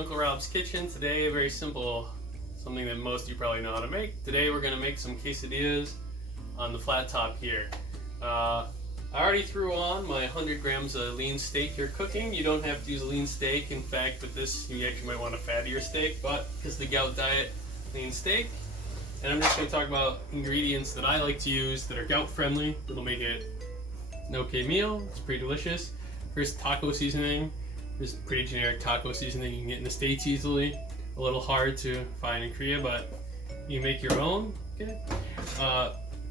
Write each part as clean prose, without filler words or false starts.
Uncle Rob's Kitchen. Today, very simple, something that most of you probably know how to make. Today we're going to make some quesadillas on the flat top here. I already threw on my 100 grams of lean steak here cooking. You don't have to use a lean steak. In fact, with this, you actually might want a fattier steak, but because of the Gout diet, lean steak. And I'm just going to talk about ingredients that I like to use that are gout friendly. That'll make it an okay meal. It's pretty delicious. First, taco seasoning. There's pretty generic taco seasoning you can get in the States easily. A little hard to find in Korea, but you make your own. Okay.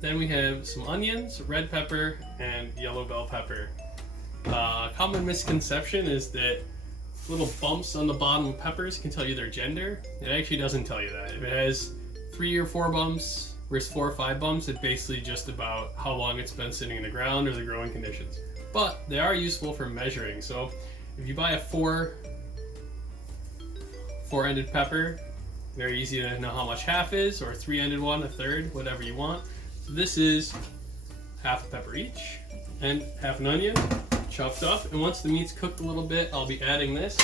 Then we have some onions, red pepper, and yellow bell pepper. Common misconception is that little bumps on the bottom of peppers can tell you their gender. It actually doesn't tell you that. If it has 3 or 4 bumps versus 4 or 5 bumps, it's basically just about how long it's been sitting in the ground or the growing conditions. But they are useful for measuring. So if you buy a four-ended pepper, very easy to know how much half is, or a 3-ended one, a third, whatever you want. So this is half a pepper each, and half an onion, chopped up. And once the meat's cooked a little bit, I'll be adding this.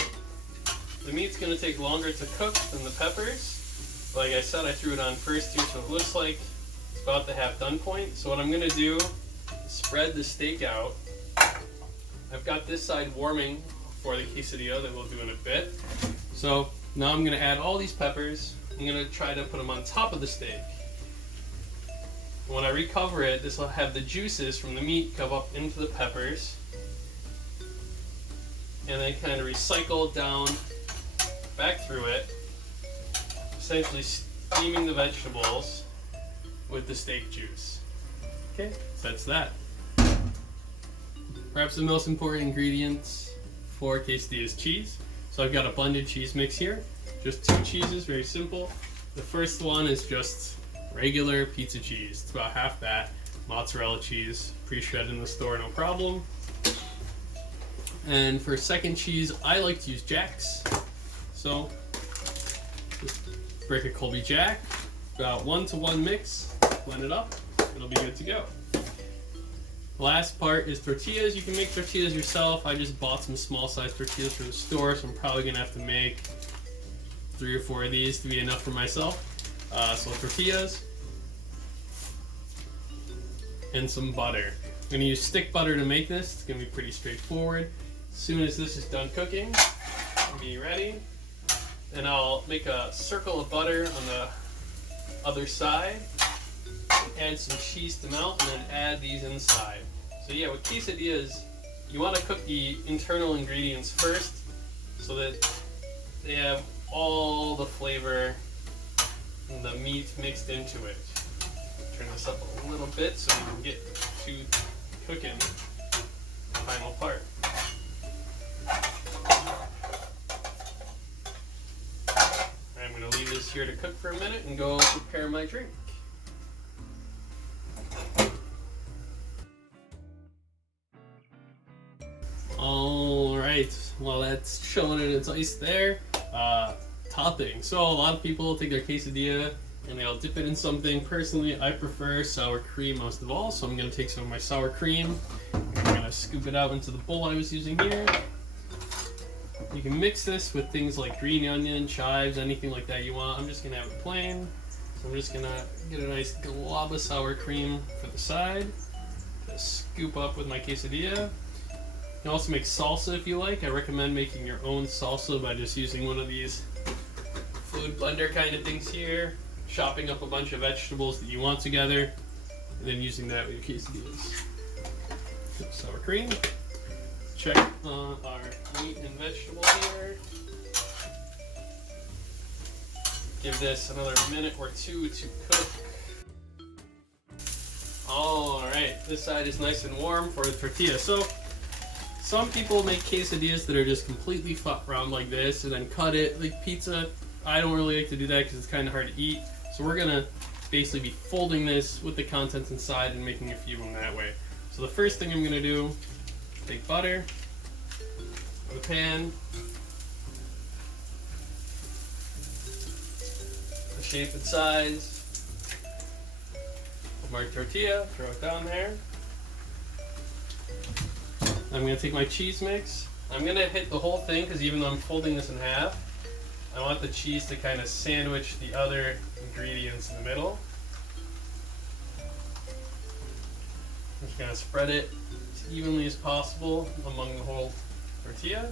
The meat's gonna take longer to cook than the peppers. Like I said, I threw it on first here, so it looks like it's about the half done point. So what I'm gonna do is spread the steak out. I've got this side warming for the quesadilla that we'll do in a bit. So now I'm going to add all these peppers. I'm going to try to put them on top of the steak. When I recover it, this will have the juices from the meat come up into the peppers and then kind of recycle down back through it, essentially steaming the vegetables with the steak juice. Okay, so that's that. Perhaps the most important ingredients for quesadilla is cheese. So I've got a blended cheese mix here. Just 2 cheeses, very simple. The first one is just regular pizza cheese. It's about half that. Mozzarella cheese, pre-shredded in the store, no problem. And for second cheese, I like to use Jack's. So just break a Colby Jack, about 1-to-1 mix, blend it up, it'll be good to go. Last part is tortillas. You can make tortillas yourself. I just bought some small size tortillas from the store, so I'm probably gonna have to make 3 or 4 of these to be enough for myself. So tortillas and some butter. I'm gonna use stick butter to make this. It's gonna be pretty straightforward. As soon as this is done cooking, I'll be ready. And I'll make a circle of butter on the other side. Add some cheese to melt and then add these inside. So yeah, with quesadillas, you want to cook the internal ingredients first so that they have all the flavor and the meat mixed into it. Turn this up a little bit so you can get to cooking the final part. I'm going to leave this here to cook for a minute and go prepare my drink. Alright, well that's chilling in its ice there. Topping. So a lot of people take their quesadilla and they'll dip it in something. Personally, I prefer sour cream most of all, so I'm going to take some of my sour cream. I'm going to scoop it out into the bowl I was using here. You can mix this with things like green onion, chives, anything like that you want. I'm just going to have it plain. So I'm just going to get a nice glob of sour cream for the side. Just scoop up with my quesadilla. You can also make salsa if you like. I recommend making your own salsa by just using one of these food blender kind of things here, chopping up a bunch of vegetables that you want together, and then using that with your quesadillas. Sour cream. Check on our meat and vegetable here. Give this another minute or 2 to cook. Alright, this side is nice and warm for the tortilla. So some people make quesadillas that are just completely round like this and then cut it like pizza. I don't really like to do that because it's kind of hard to eat. So we're going to basically be folding this with the contents inside and making a few of them that way. So the first thing I'm going to do, take butter, put a pan, the shape and size of my tortilla, throw it down there. I'm going to take my cheese mix. I'm going to hit the whole thing because even though I'm folding this in half, I want the cheese to kind of sandwich the other ingredients in the middle. I'm just going to spread it as evenly as possible among the whole tortilla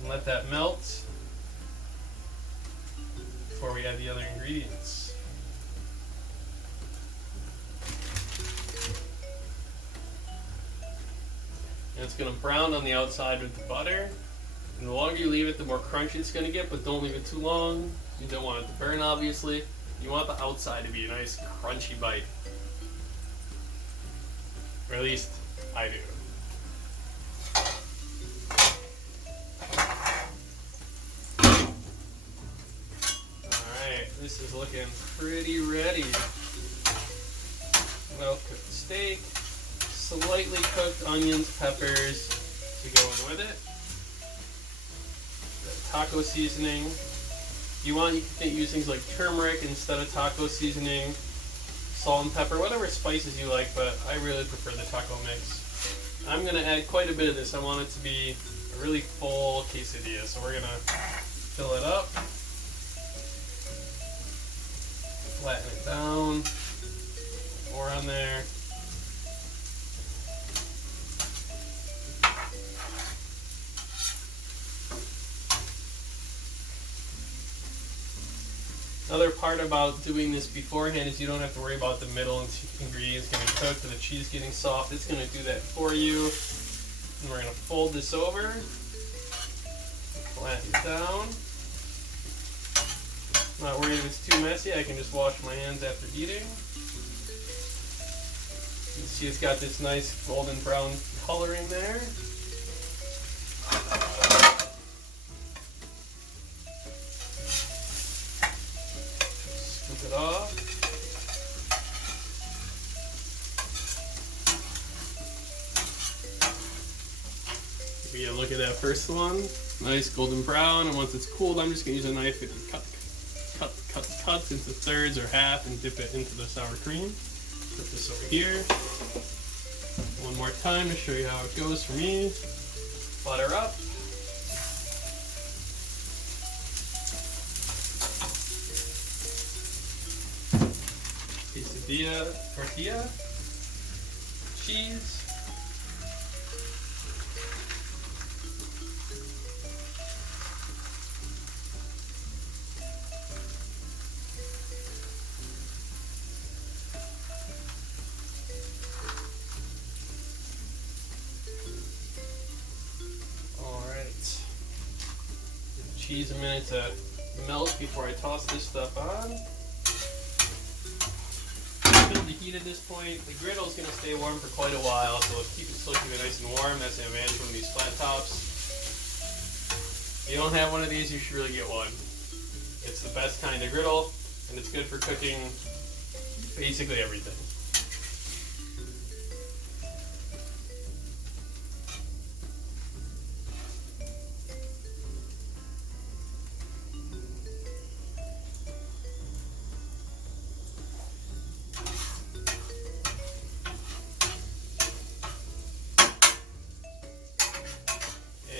and let that melt before we add the other ingredients. And it's going to brown on the outside with the butter. And the longer you leave it, the more crunchy it's going to get, but don't leave it too long. You don't want it to burn, obviously. You want the outside to be a nice crunchy bite. Or at least I do. Alright, this is looking pretty ready. Well-cooked steak, slightly cooked onions, peppers to go in with it. Taco seasoning. If you want, you can use things like turmeric instead of taco seasoning, salt and pepper, whatever spices you like, but I really prefer the taco mix. I'm going to add quite a bit of this. I want it to be a really full quesadilla, so we're going to fill it up, flatten it down, more on there. Another part about doing this beforehand is you don't have to worry about the middle ingredients getting cooked or the cheese getting soft. It's going to do that for you. And we're going to fold this over, flatten it down. I'm not worried if it's too messy. I can just wash my hands after eating. You can see it's got this nice golden brown coloring there. It off. Yeah, look at that first one. Nice golden brown. And once it's cooled, I'm just going to use a knife and cut into thirds or half and dip it into the sour cream. Put this over here. One more time to show you how it goes for me. Butter up. Quesadilla, tortilla, cheese, all right. Give the cheese a minute to melt before I toss this stuff on. The heat at this point, the griddle is going to stay warm for quite a while, so keep it nice and warm. That's an advantage from these flat tops. If you don't have one of these, you should really get one. It's the best kind of griddle, and it's good for cooking basically everything.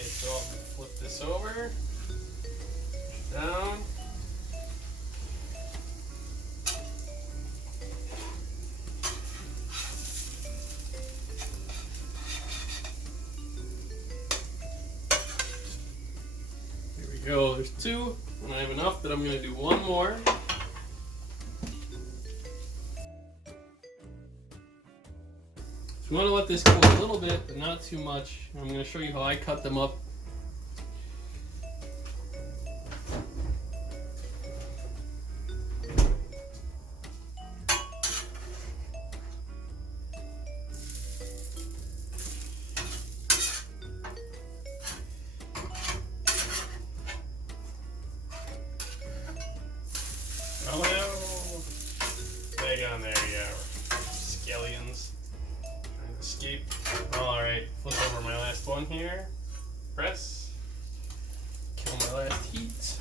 So I'll flip this over, down. There we go, there's two, and I have enough that I'm going to do one more. So you want to let this cool a little bit, but not too much. I'm going to show you how I cut them up. Oh no! Bag on there, yeah. Scallions. Trying to escape. Alright, flip over my last one here. Press. Kill my last heat.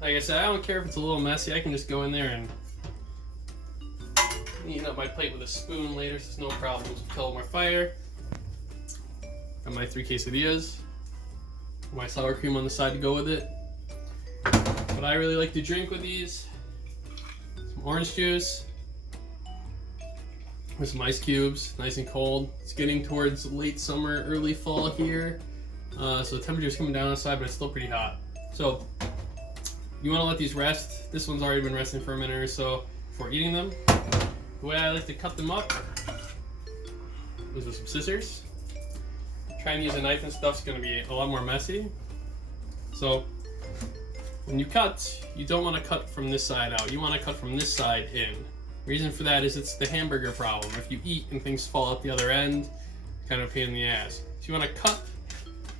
Like I said, I don't care if it's a little messy. I can just go in there and Eating up my plate with a spoon later, so there's no problems with killing more fire. Got my 3 quesadillas. My sour cream on the side to go with it. What I really like to drink with these, some orange juice with some ice cubes, nice and cold. It's getting towards late summer, early fall here. So the temperature's coming down outside, but it's still pretty hot. So you want to let these rest. This one's already been resting for a minute or so before eating them. The way I like to cut them up is with some scissors. Trying to use a knife and stuff's going to be a lot more messy. So when you cut, you don't want to cut from this side out. You want to cut from this side in. Reason for that is it's the hamburger problem. If you eat and things fall out the other end, kind of a pain in the ass. So you want to cut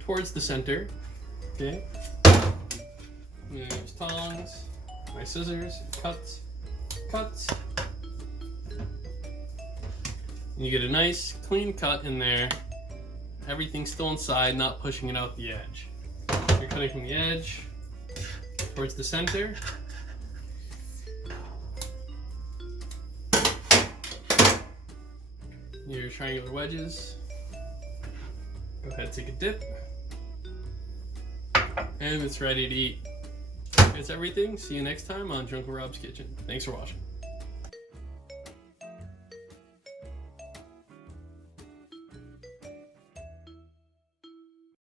towards the center. Okay. I'm going to use tongs, my scissors, cut. And you get a nice clean cut in there. Everything's still inside, not pushing it out the edge. You're cutting from the edge towards the center. Your triangular wedges. Go ahead, take a dip. And it's ready to eat. That's everything. See you next time on Drunken Rob's Kitchen. Thanks for watching.